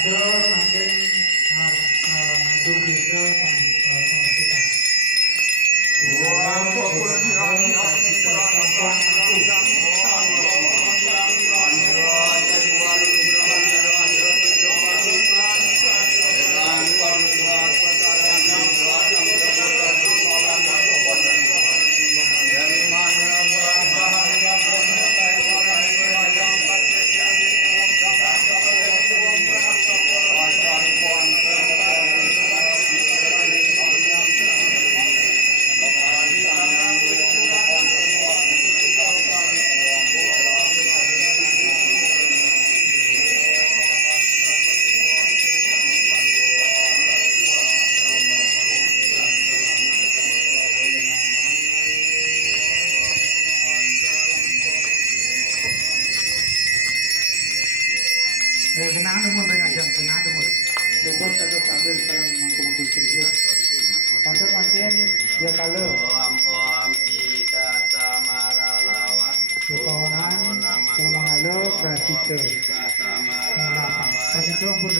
Kantor makin ngadu desa sama kita. Wah, kok kurang dirani aku perasaan aku. Kenangan umur dengan jam, kenangan umur. Bebas ada sambil sekarang mangkuk sedikit. Kantor makin dia kalau. Om Ika Samara Lawat. Kawanan, kalau halo berarti ke. Kasih tahu pun.